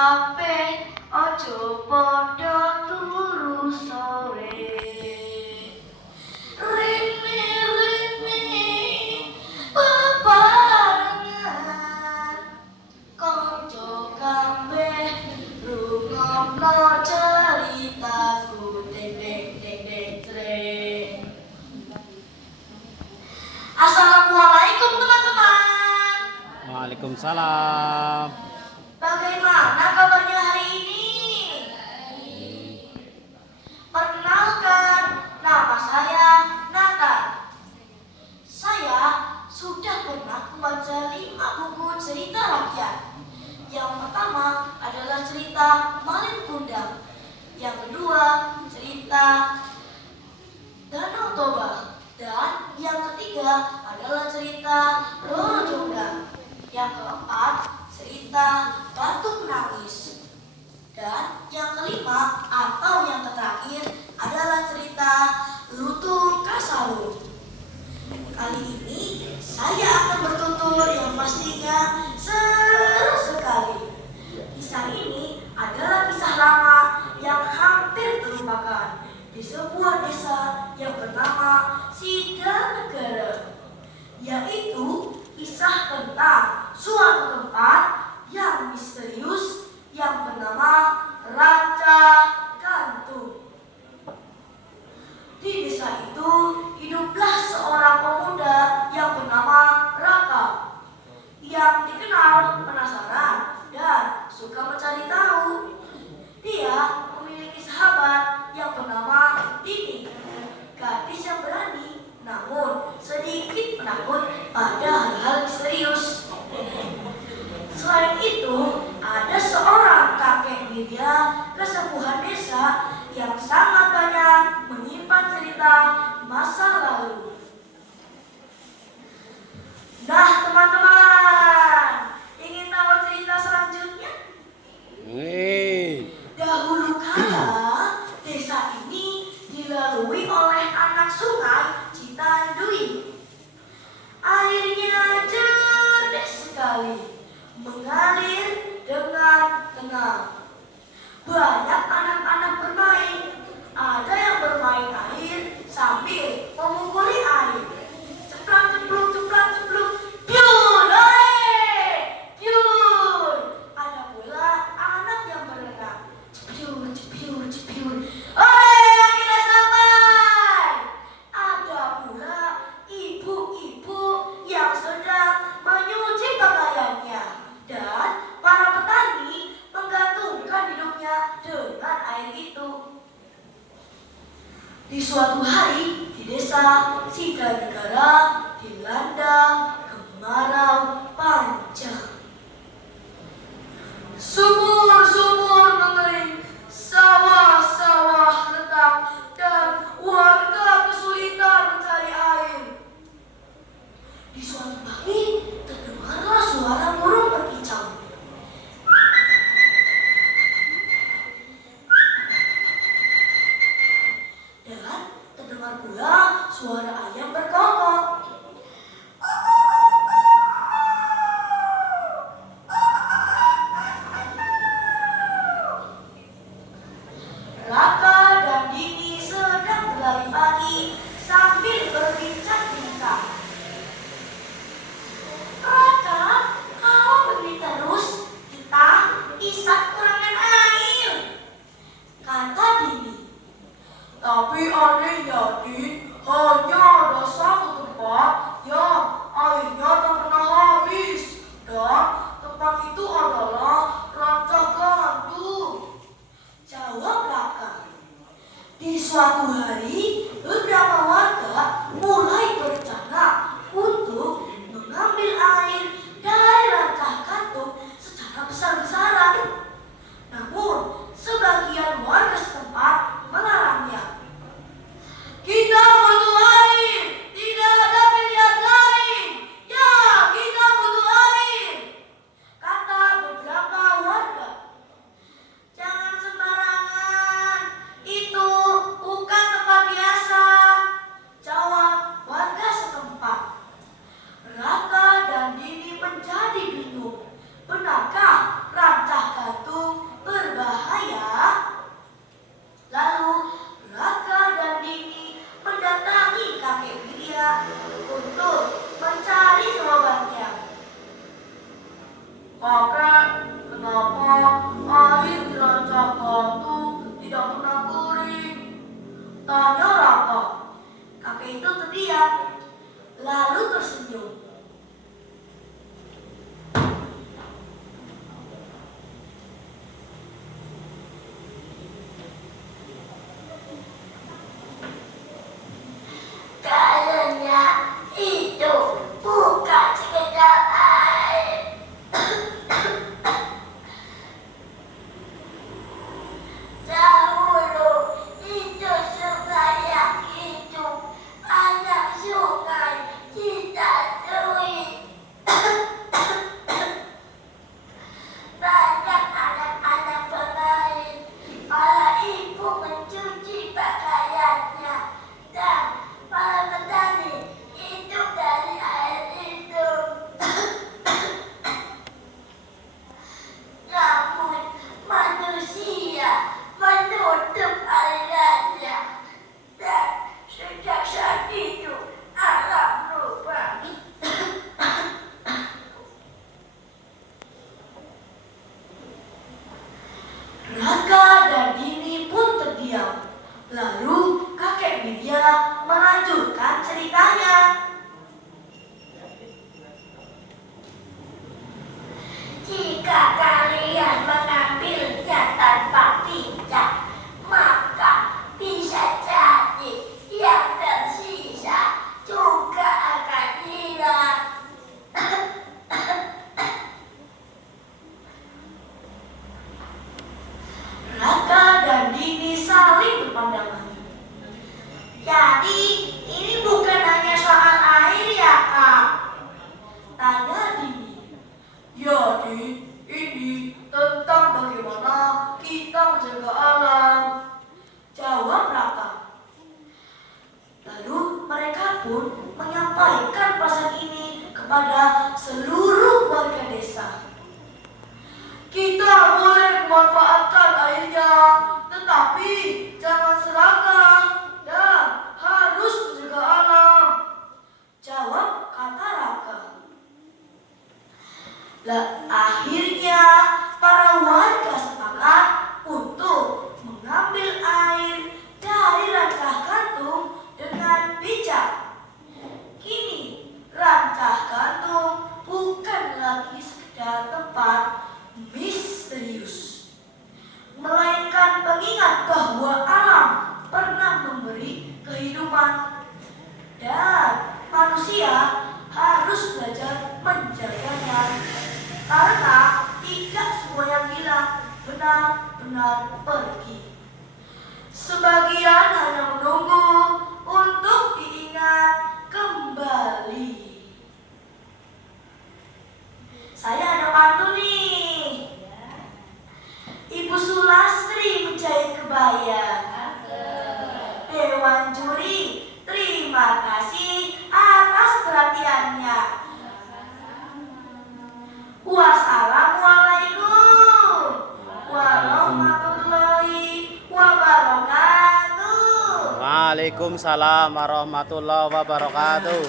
kabeh ojo padha turu sore. Rene bebarengan kanca kabeh rungokno ceritaku deng deng deng deng treng. Assalamualaikum teman-teman. Waalaikumsalam. Bagaimana kabarnya hari ini? Perkenalkan, nama saya Nathan. Saya sudah pernah membaca 5 buku cerita rakyat. Yang pertama adalah cerita Malin Kundang. Yang kedua cerita Danau Toba. Dan yang ketiga adalah cerita Roro Jonggrang. Yang keempat cerita Batu Menangis. Dan yang kelima atau yang terakhir adalah cerita Lutung Kasarung. Kali ini saya akan bertutur yang pastinya seru sekali. Kisah ini adalah kisah lama yang hampir terlupakan di sebuah desa yang bernama Sidanegara, yaitu kisah tentang suatu tempat yang misterius yang bernama Raja Gantung. Di desa itu hiduplah seorang pemuda yang bernama Raka, yang dikenal penasaran dan suka mencari tahu. Dia memiliki sahabat yang bernama Titi, gadis yang berani namun sedikit penakut pada hal-hal misterius. Selain itu, ada seorang kakek Wirya kesepuhan desa yang sangat banyak menyimpan cerita masa lalu. Nah, teman-teman, ingin tahu cerita selanjutnya? Dahulu kala, desa ini dilalui oleh anak sungai Citandui. Airnya jernih sekali, mengalir dengan tenang. Banyak anak-anak bermain. Ada yang bermain air sambil memukuli air. Ceplak cepluk, ceplak cepluk, piun, ore, piun. Ada pula anak yang berenang. Cepiur, cepiur, cepiur. Ore, akhirnya sampai. Ada pula ibu-ibu yang sedang menyuci pakaiannya. Dan para petani menggantungkan hidupnya dengan air itu. Di suatu hari di desa Sidanegara dilanda kemarau panjang. Sumur-sumur mengering, sawah-sawah retak, dan warga kesulitan mencari air. Di suatu pagi terdengarlah suara burung berkicau. Dan terdengar pula suara ayam berkokok. air di rancah gantung tidak pernah kering? Tanya Raka. Kakek itu terdiam, lalu tersenyum. Karena itu bukan sekedar air. Dahulu itu sungai yang hidup, anak sungai tidak tuin. Banyak anak-anak bermain, para ibu mencuci pakaiannya, dan para petani hidup dari air itu. Namun manusia menutup alirannya, dan sejak saat itu alam berubah. Raka dan Dini pun terdiam. Lalu kakek Widya melanjutkan ceritanya. Jika kalian mengambilnya tanpa bijak, maka bisa jadi yang tersisa juga akan hilang. Raka dan Dini saling berpandangan. Jadi ini bukan hanya soal air ya, Kak? Tanya Dini. Ya, Di, ini tentang bagaimana kita menjaga alam. Jawab Raka. Lalu mereka pun menyampaikan pesan ini kepada seluruh warga desa. Kita boleh memanfaatkan airnya, tetapi jangan serakah dan harus menjaga alam. Jawab kata Raka. Akhirnya para warga sepakat untuk mengambil air dari rancah gantung dengan bijak. Kini rancah gantung bukan lagi sekedar tempat misterius, melainkan pengingat bahwa alam pernah memberi kehidupan dan manusia harus belajar menjaganya, karena tidak semua yang hilang benar-benar pergi. Sebagian hanya menunggu untuk diingat kembali. Saya ada pantun nih. Ibu Sulastri menjahit kebaya. Dewan juri, terima kasih atas perhatiannya. Wassalamualaikum warahmatullahi wabarakatuh. Waalaikumsalam warahmatullahi wabarakatuh.